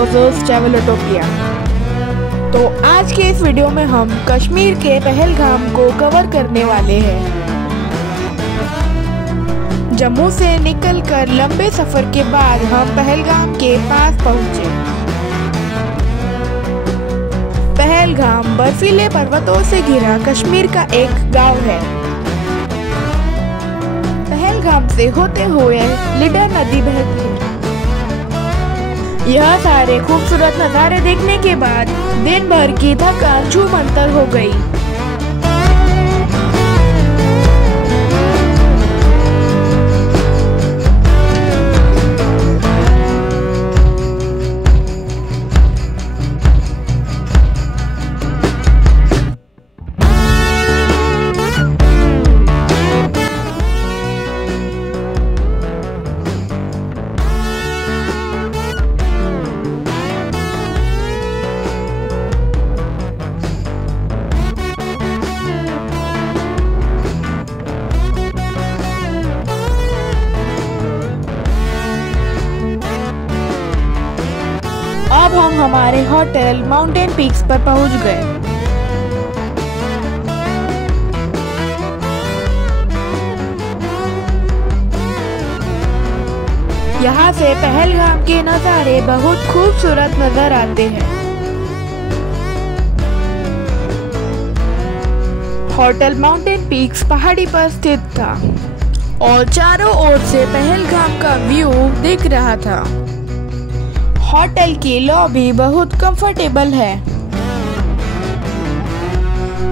ब्रोजर्स ट्रैवलोटोपिया। तो आज के इस वीडियो में हम कश्मीर के पहलगाम को कवर करने वाले हैं। जम्मू से निकलकर लंबे सफर के बाद हम पहलगाम के पास पहुंचे। पहलगाम बर्फीले पर्वतों से घिरा कश्मीर का एक गांव है। पहलगाम से होते हुए लिडर नदी बहती है। यह सारे खूबसूरत नज़ारे देखने के बाद दिन भर की थकान छूमंतर हो गई। अब हम हमारे होटल माउंटेन पीक्स पर पहुंच गए। यहाँ से पहलगाम के नज़ारे बहुत खूबसूरत नजर आते हैं। होटल माउंटेन पीक्स पहाड़ी पर स्थित था और चारों ओर से पहलगाम का व्यू दिख रहा था। होटल की लॉबी बहुत कंफर्टेबल है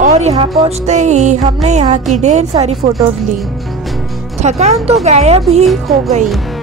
और यहाँ पहुँचते ही हमने यहाँ की ढेर सारी फोटोज ली। थकान तो गायब ही हो गई।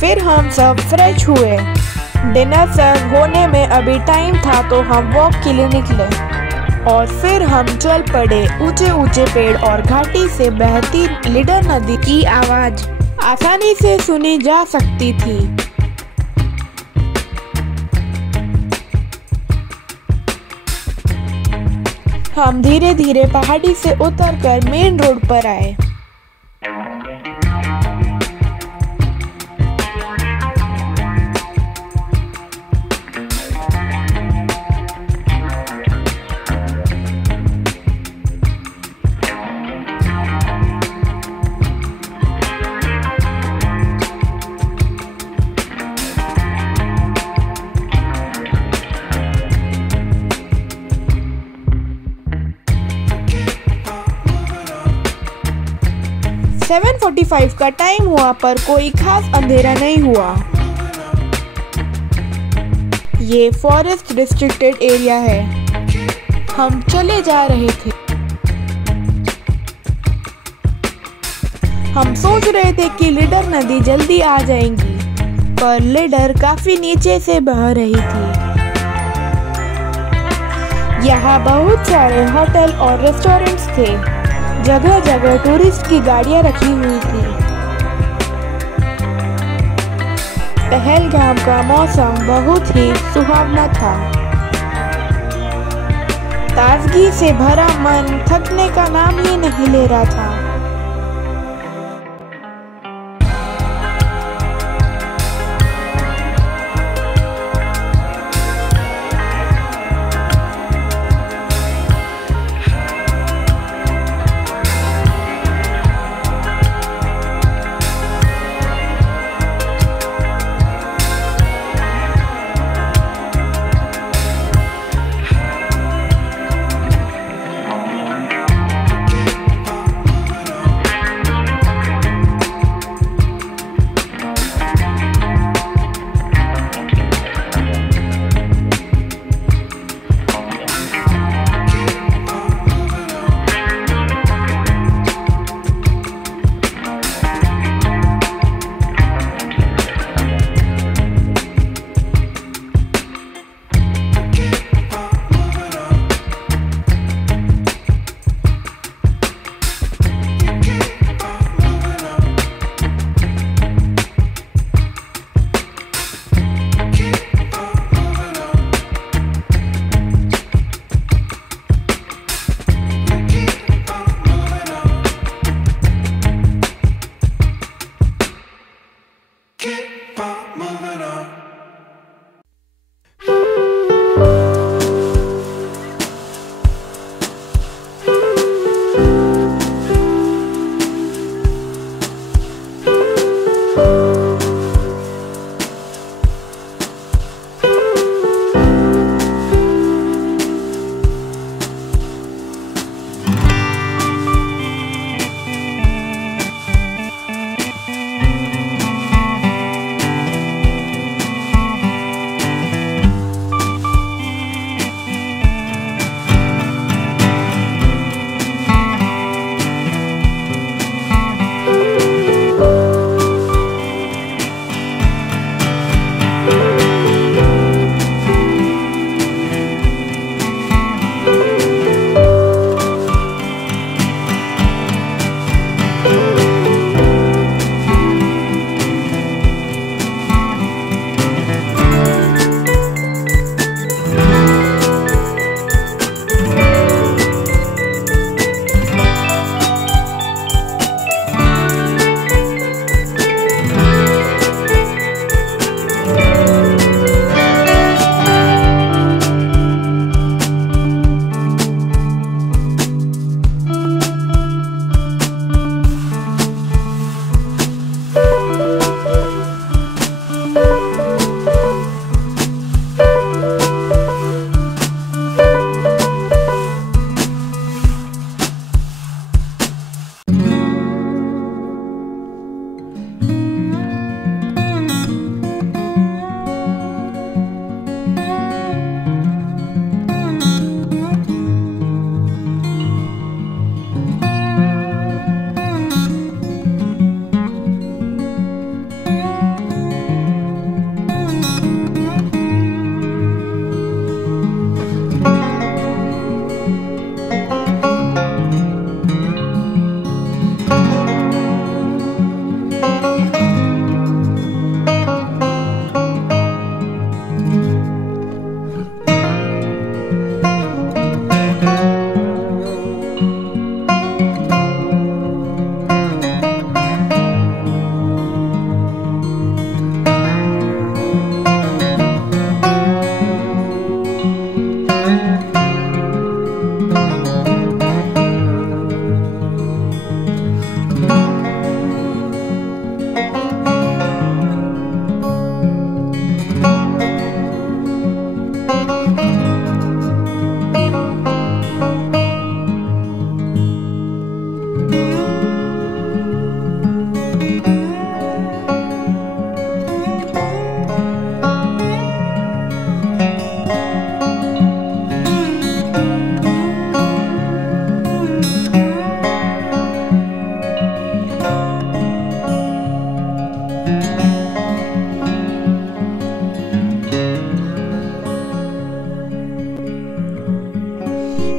फिर हम सब फ्रेश हुए। डिनर सर्व होने में अभी टाइम था तो हम वॉक के लिए निकले और फिर हम चल पड़े। ऊंचे ऊंचे पेड़ और घाटी से बहती लिडर नदी की आवाज आसानी से सुनी जा सकती थी। हम धीरे धीरे पहाड़ी से उतरकर मेन रोड पर आए। सेवन 45 का टाइम हुआ पर कोई खास अंधेरा नहीं हुआ। ये फॉरेस्ट रिस्ट्रिक्टेड एरिया है। हम चले जा रहे थे। हम सोच रहे थे कि लिडर नदी जल्दी आ जाएंगी, पर लिडर काफी नीचे से बह रही थी। यहाँ बहुत सारे होटल और रेस्टोरेंट्स थे। जगह जगह टूरिस्ट की गाड़ियां रखी हुई थी। पहलगाम का मौसम बहुत ही सुहावना था। ताजगी से भरा मन थकने का नाम ही नहीं ले रहा था।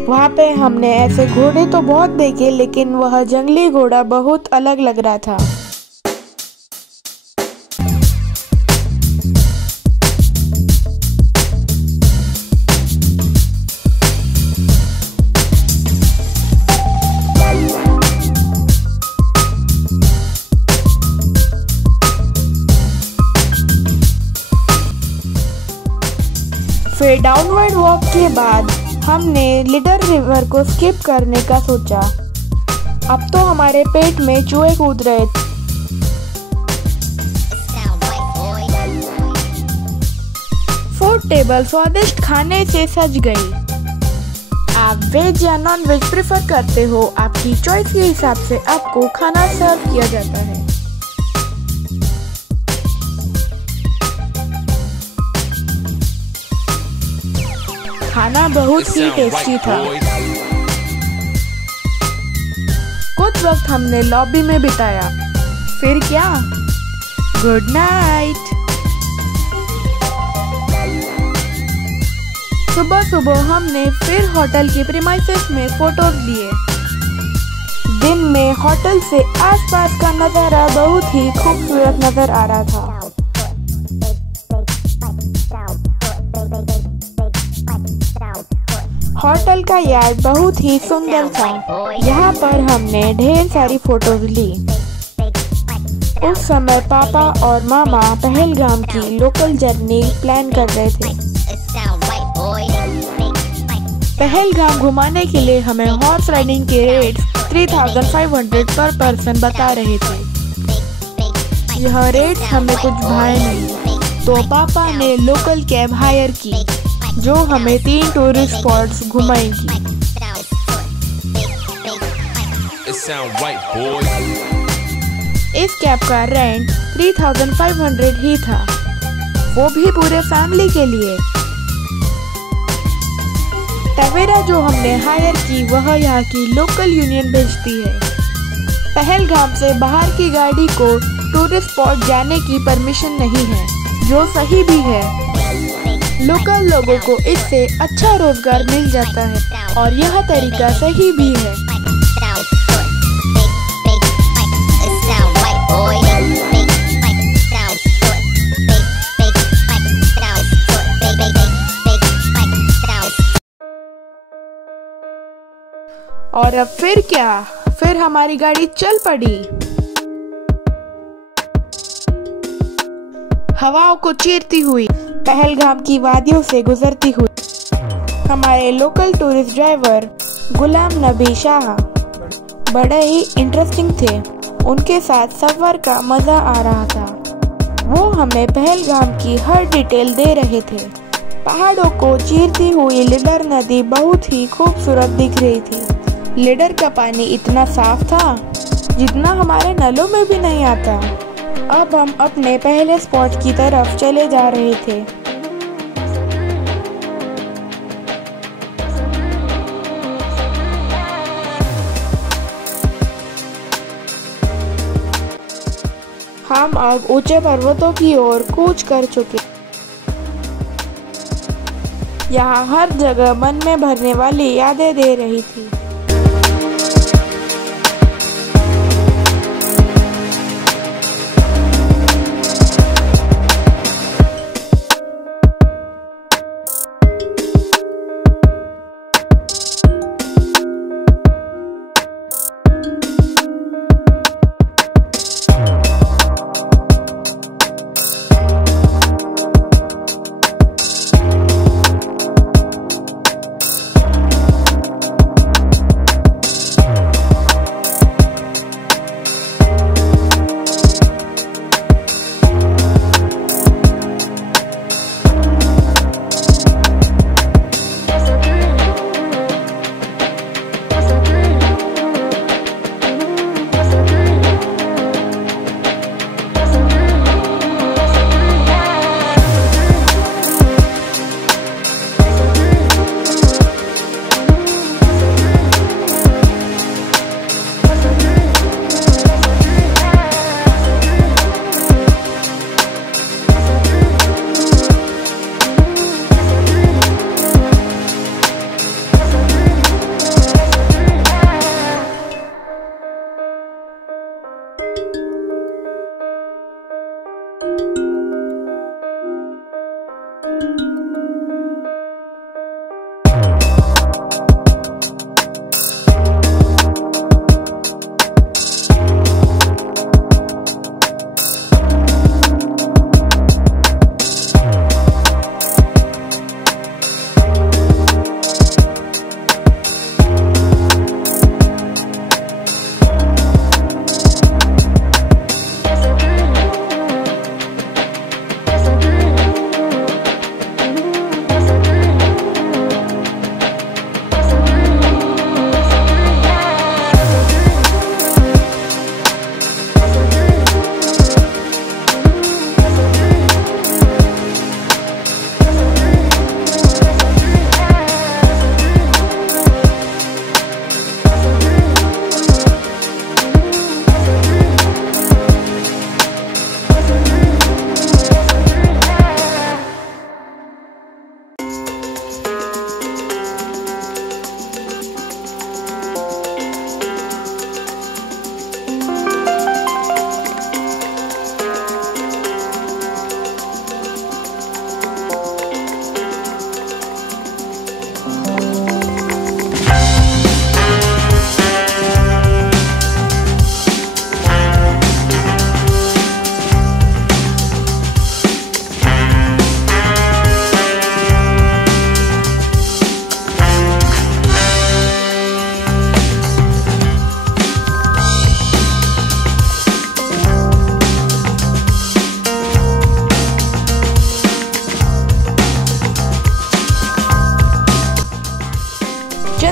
वहाँ पे हमने ऐसे घोड़े तो बहुत देखे, लेकिन वह जंगली घोड़ा बहुत अलग लग रहा था। फिर डाउनवर्ड वॉक के बाद हमने लिडर रिवर को स्किप करने का सोचा। अब तो हमारे पेट में चूहे कूद रहे थे। फूड टेबल स्वादिष्ट खाने से सज गई। आप वेज या नॉन वेज प्रेफर करते हो, आपकी चॉइस के हिसाब से आपको खाना सर्व किया जाता है। खाना बहुत ही टेस्टी था। कुछ वक्त हमने लॉबी में बिताया। फिर क्या, गुड नाइट। सुबह सुबह हमने फिर होटल के प्रीमाइसेस में फोटोज लिए। दिन में होटल से आसपास का नजारा बहुत ही खूबसूरत नजर आ रहा था। होटल का यार्ड बहुत ही सुंदर था। यहाँ पर हमने ढेर सारी फोटोज ली। उस समय पापा और मामा पहलगाम की लोकल जर्नी प्लान कर रहे थे। पहलगाम घुमाने के लिए हमें हॉर्स राइडिंग के रेट्स 3500 पर पर्सन बता रहे थे। यह रेट्स हमें कुछ भाए नहीं, तो पापा ने लोकल कैब हायर की जो हमें 3 टूरिस्ट स्पॉट्स घुमाएगी। इस कैब का रेंट 3500 ही था, वो भी पूरे फैमिली के लिए। टवेरा जो हमने हायर की वह यहाँ की लोकल यूनियन भेजती है। पहलगाम से बाहर की गाड़ी को टूरिस्ट स्पॉट जाने की परमिशन नहीं है, जो सही भी है। लोकल लोगों को इससे अच्छा रोजगार मिल जाता है और यह तरीका सही भी है। और अब फिर क्या, फिर हमारी गाड़ी चल पड़ी। हवाओं को चीरती हुई पहलगाम की वादियों से गुजरती हुई हमारे local tourist driver Ghulam Nabi Shah बड़े ही इंटरेस्टिंग थे। उनके साथ सफर का मजा आ रहा था। वो हमें पहलगाम की हर डिटेल दे रहे थे। पहाड़ों को चीरती हुई लिडर नदी बहुत ही खूबसूरत दिख रही थी। लिडर का पानी इतना साफ था जितना हमारे नलों में भी नहीं आता। अब हम अपने पहले स्पॉट की तरफ चले जा रहे थे। हम अब ऊंचे पर्वतों की ओर कूच कर चुके। यहाँ हर जगह मन में भरने वाली यादें दे रही थी।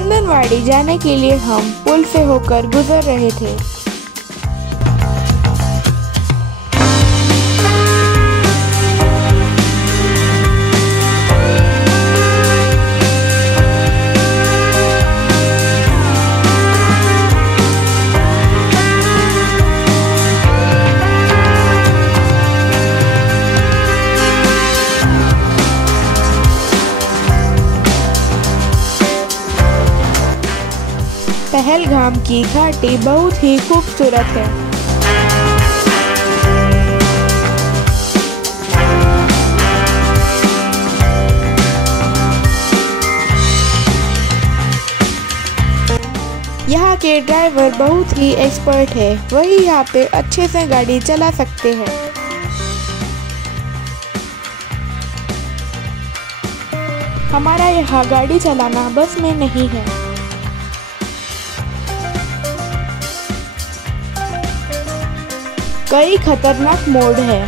चंदनवाड़ी जाने के लिए हम पुल से होकर गुजर रहे थे। पहलगाम की घाटी बहुत ही खूबसूरत है। यहाँ के ड्राइवर बहुत ही एक्सपर्ट है, वही यहाँ पे अच्छे से गाड़ी चला सकते हैं। हमारा यहाँ गाड़ी चलाना बस में नहीं है। कई खतरनाक मोड़ है।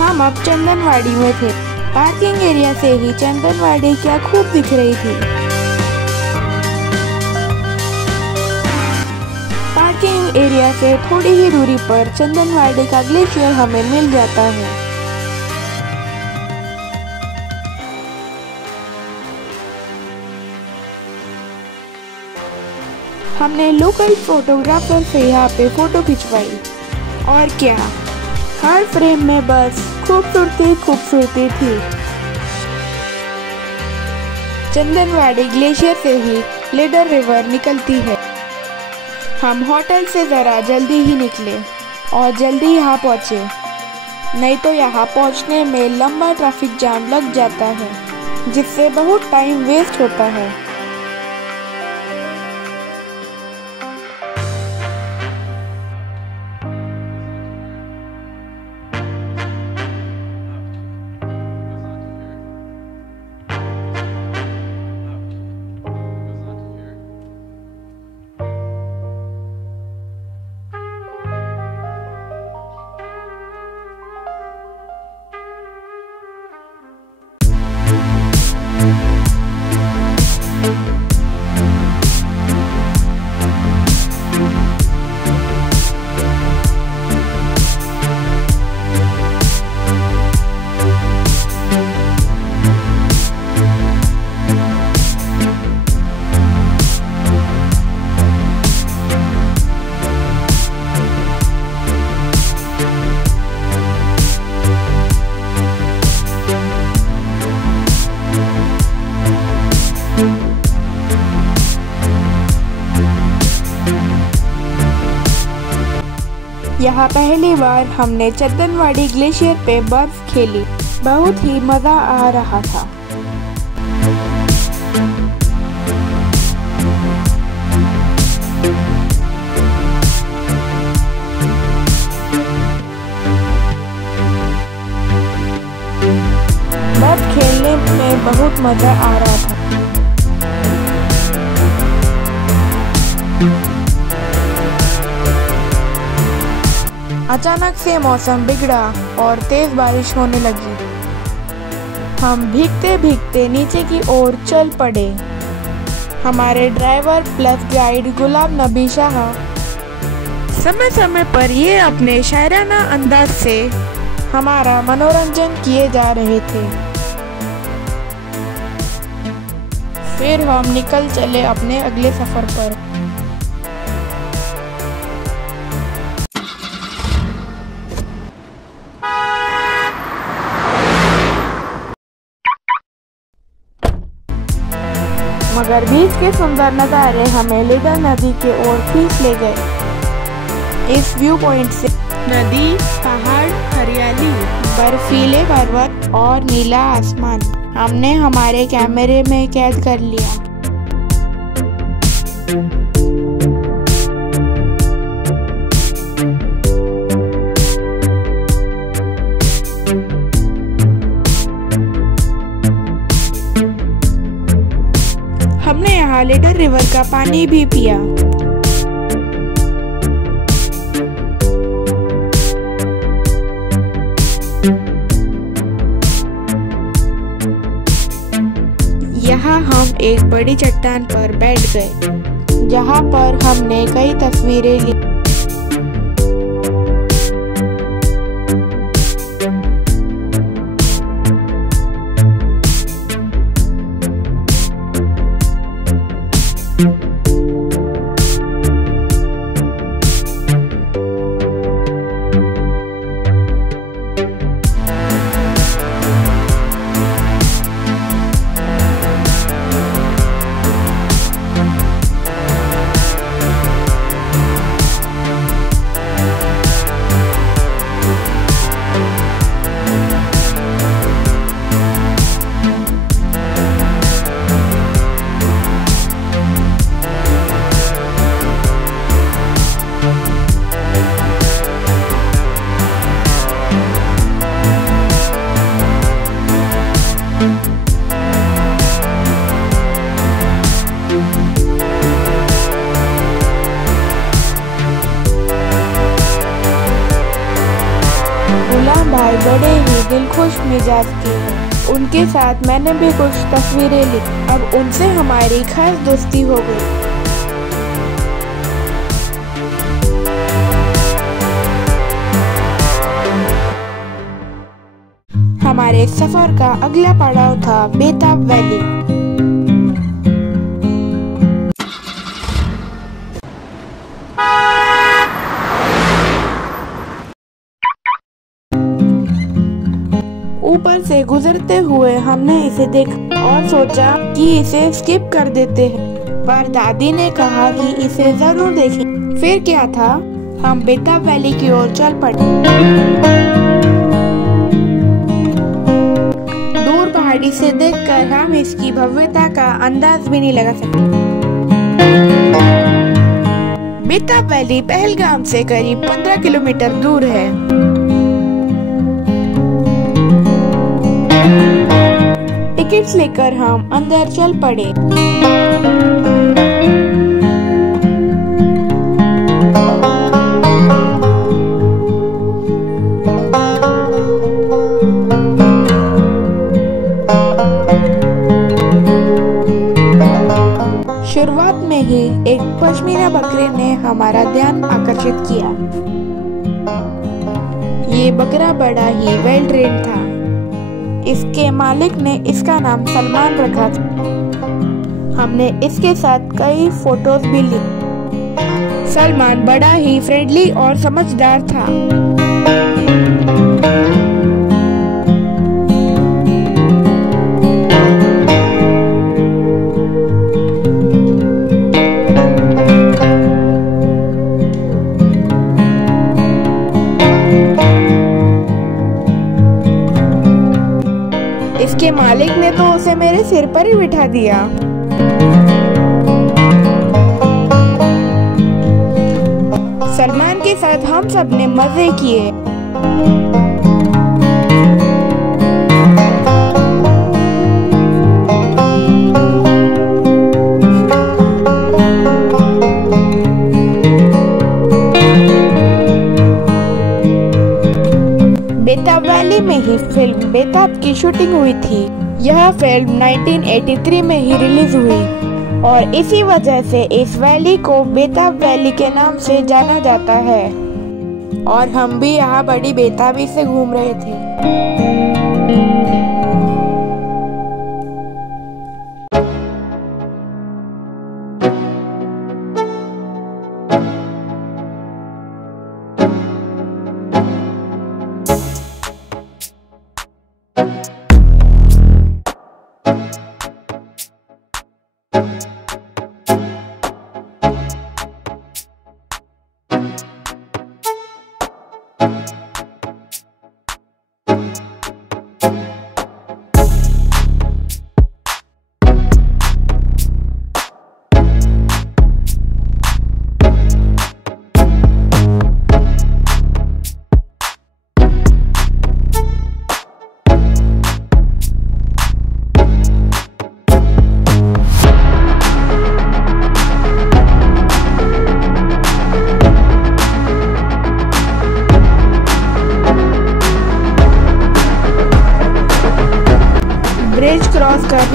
हम अब चंदनवाड़ी में थे। पार्किंग एरिया से ही चंदनवाड़ी क्या खूब दिख रही थी। पार्किंग एरिया से थोड़ी ही दूरी पर चंदनवाड़ी का ग्लेशियर हमें मिल जाता है। हमने लोकल फोटोग्राफर से यहाँ पे फोटो खिंचवाई और क्या, हर फ्रेम में बस खूबसूरती थी। चंदनवाड़ी ग्लेशियर से ही लीडर रिवर निकलती है। हम होटल से ज़रा जल्दी ही निकले और जल्दी यहाँ पहुँचे, नहीं तो यहाँ पहुँचने में लंबा ट्रैफिक जाम लग जाता है, जिससे बहुत टाइम वेस्ट होता है। यहाँ पहली बार हमने चंदनवाड़ी ग्लेशियर पे बर्फ खेली, बहुत ही मजा आ रहा था। बर्फ खेलने में बहुत मजा आ रहा था। अचानक से मौसम बिगड़ा और तेज बारिश होने लगी। हम भीगते भीगते नीचे की ओर चल पड़े। हमारे driver plus guide Ghulam Nabi Shah समय समय पर ये अपने शायराना अंदाज से हमारा मनोरंजन किए जा रहे थे। फिर हम निकल चले अपने अगले सफर पर। मगर बीच के सुंदर नज़ारे हमें लीडर नदी के ओर खींच ले गए। इस व्यू पॉइंट से नदी, पहाड़, हरियाली, बर्फीले पर्वत और नीला आसमान हमने हमारे कैमरे में कैद कर लिया। हमने यहाँ लिडर रिवर का पानी भी पिया। यहाँ हम एक बड़ी चट्टान पर बैठ गए, जहाँ पर हमने कई तस्वीरें ली। गुलाम भाई बड़े ही दिलखुश मिजाज के हैं। उनके साथ मैंने भी कुछ तस्वीरें ली। अब उनसे हमारी खास दोस्ती हो गई। हमारे सफर का अगला पड़ाव था बेताब वैली। ऊपर से गुजरते हुए हमने इसे देखा और सोचा कि इसे स्किप कर देते हैं, पर दादी ने कहा कि इसे जरूर देखें। फिर क्या था, हम बेताब वैली की ओर चल पड़े। दूर पहाड़ी से देखकर हम इसकी भव्यता का अंदाज भी नहीं लगा सकते। बेताब वैली पहलगाम से करीब 15 किलोमीटर दूर है। टिकट्स लेकर हम अंदर चल पड़े। शुरुआत में ही एक पश्मीना बकरे ने हमारा ध्यान आकर्षित किया। ये बकरा बड़ा ही वेल ट्रेन्ड था। इसके मालिक ने इसका नाम सलमान रखा था। हमने इसके साथ कई फोटोज भी ली। सलमान बड़ा ही फ्रेंडली और समझदार था। इसके मालिक ने तो उसे मेरे सिर पर ही बिठा दिया। सलमान के साथ हम सब ने मजे किए। बेताब वैली में ही फिल्म बेताब की शूटिंग हुई थी। यह फिल्म 1983 में ही रिलीज हुई और इसी वजह से इस वैली को बेताब वैली के नाम से जाना जाता है। और हम भी यहाँ बड़ी बेताबी से घूम रहे थे।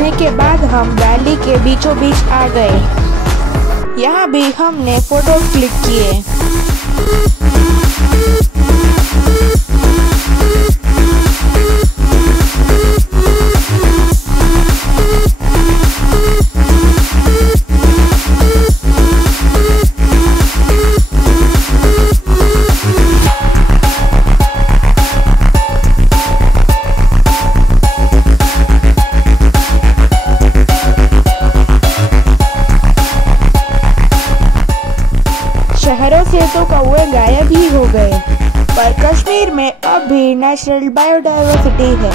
घूमने के बाद हम वैली के बीचों बीच आ गए। यहाँ भी हमने फोटो क्लिक किए। शहरों से तो कौवे गायब ही हो गए, पर कश्मीर में अब भी नेचुरल बायोडायवर्सिटी है।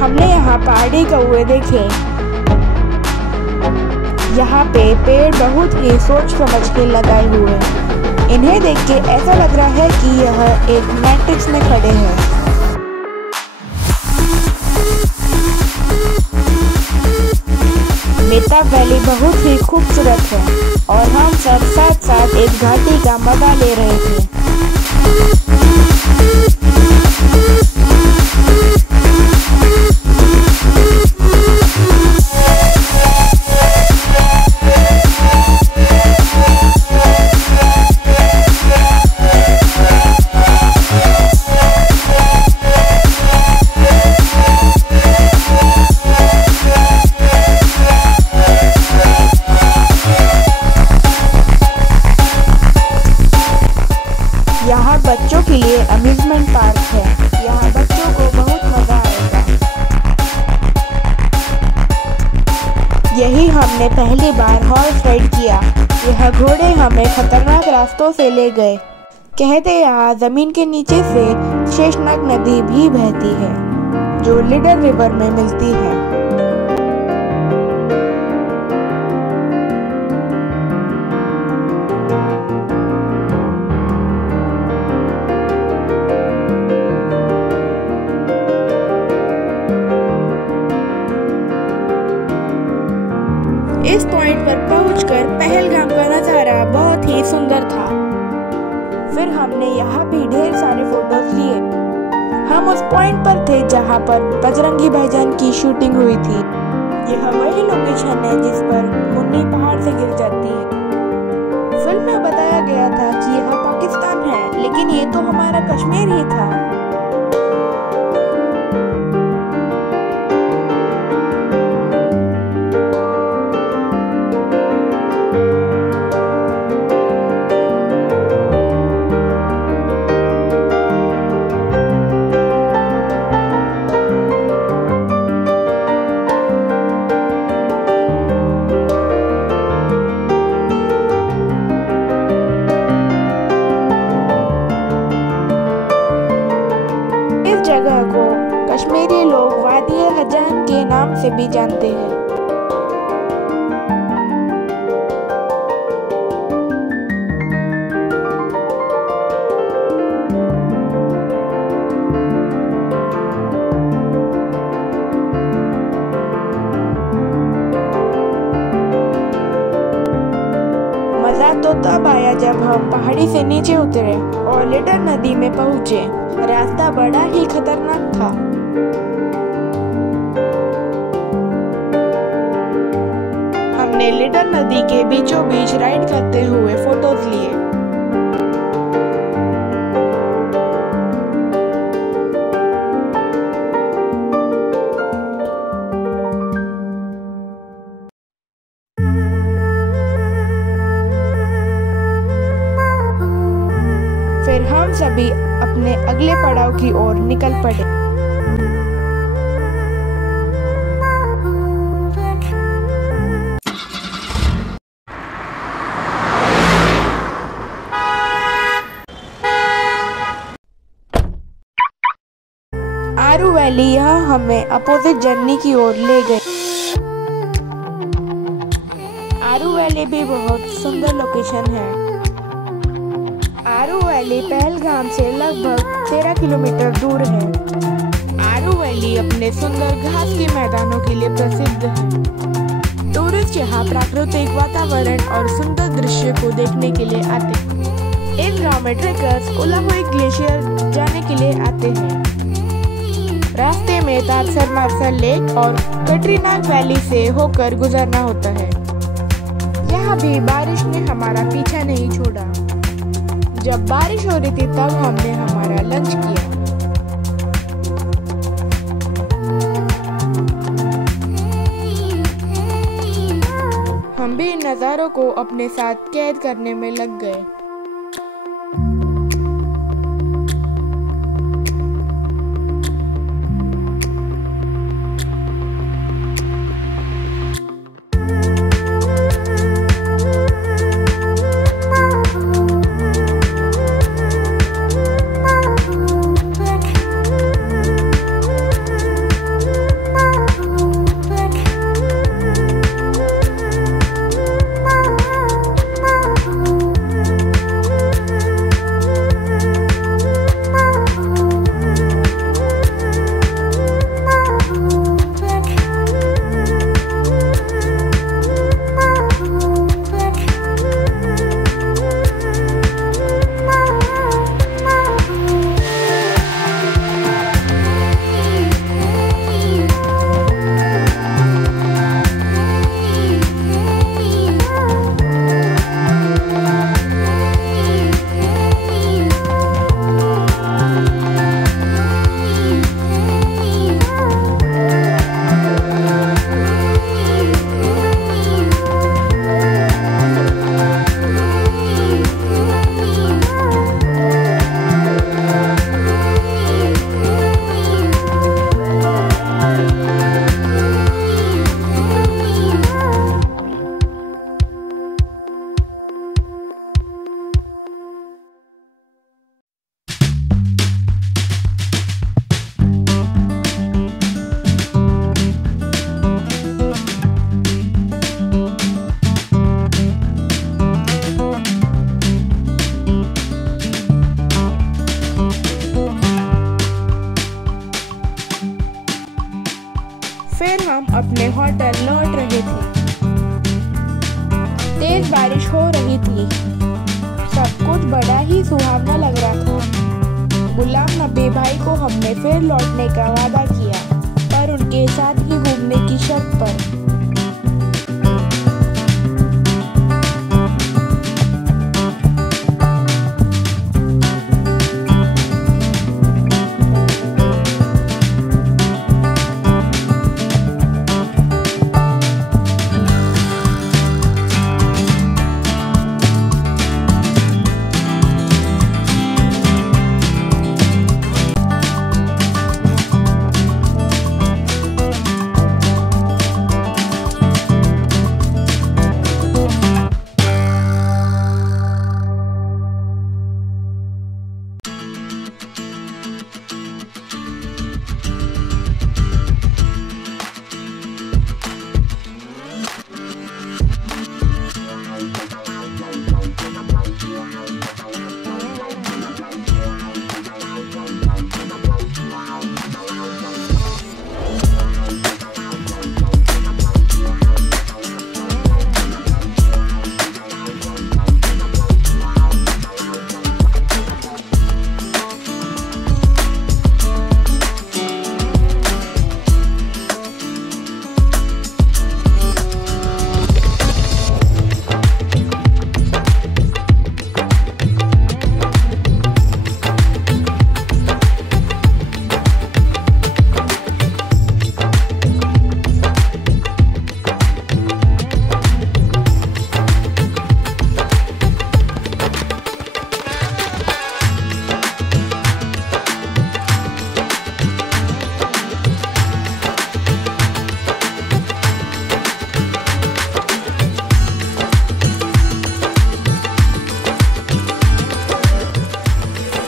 हमने यहाँ पहाड़ी कौवे देखे। यहाँ पे पेड़ बहुत ही सोच समझ के लगाए हुए हैं। इन्हें देख के ऐसा लग रहा है कि यह एक मैट्रिक्स में खड़े हैं। बेताब वैली बहुत ही खूबसूरत है और हम सब साथ साथ एक घाटी का मजा ले रहे थे। यहाँ बच्चों के लिए अम्यूजमेंट पार्क है। यहाँ बच्चों को बहुत मजा आएगा। यही हमने पहली बार हॉर्स राइड किया। यह घोड़े हमें खतरनाक रास्तों से ले गए। कहते यहाँ जमीन के नीचे से शेषनाग नदी भी बहती है, जो लीडर रिवर में मिलती है। इस पॉइंट पर पहुंचकर पहलगाम का नजारा बहुत ही सुंदर था। फिर हमने यहाँ भी ढेर सारे फोटोज लिए। हम उस पॉइंट पर थे जहाँ पर बजरंगी भाईजान की शूटिंग हुई थी। यह वही लोकेशन है जिस पर मुन्नी पहाड़ से गिर जाती है। फिल्म में बताया गया था कि यह पाकिस्तान है, लेकिन ये तो हमारा कश्मीर ही था। जगह को कश्मीरी लोग वादी हजान के नाम से भी जानते हैं। मजा तो तब आया जब हम पहाड़ी से नीचे उतरे और लीडर नदी में पहुंचे। रास्ता बड़ा ही खतरनाक था। हमने लीडर नदी के बीचों बीच राइड करते हुए फोटोज लिए। फिर हम सभी अपने अगले पड़ाव की ओर निकल पड़े। आरू वैली यहाँ हमें अपोजिट जर्नी की ओर ले गए। आरू वैली भी बहुत सुंदर लोकेशन है। आरू वैली पहलगाम से लगभग 13 किलोमीटर दूर है। आरू वैली अपने सुंदर घास के मैदानों के लिए प्रसिद्ध है। टूरिस्ट यहाँ प्राकृतिक वातावरण और सुंदर दृश्य को देखने के लिए आते हैं। इस गांव में ट्रेकर्स उलाहुई ग्लेशियर जाने के लिए आते हैं। रास्ते में तारसर मार्सल लेक और कटरीना वैली से होकर गुजरना होता है। यहाँ भी बारिश ने हमारा पीछा नहीं छोड़ा। जब बारिश हो रही थी तब हमने हमारा लंच किया। हम भी इन नज़ारों को अपने साथ कैद करने में लग गए। फिर हम अपने होटल लौट रहे थे। तेज बारिश हो रही थी। सब कुछ बड़ा ही सुहावना लग रहा था। गुलाम नबी भाई को हमने फिर लौटने का वादा किया, पर उनके साथ ही घूमने की शर्त पर।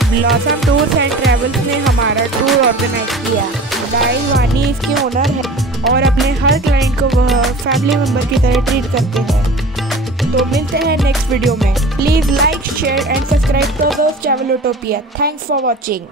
ब्लॉसम टूर्स एंड ट्रैवल्स ने हमारा टूर ऑर्गेनाइज किया। दाहिल वानी इसके ओनर है और अपने हर क्लाइंट को वह फैमिली मेम्बर की तरह ट्रीट करते हैं। तो मिलते हैं नेक्स्ट वीडियो में। Please like, share and subscribe to Travelotopia. Thanks for watching.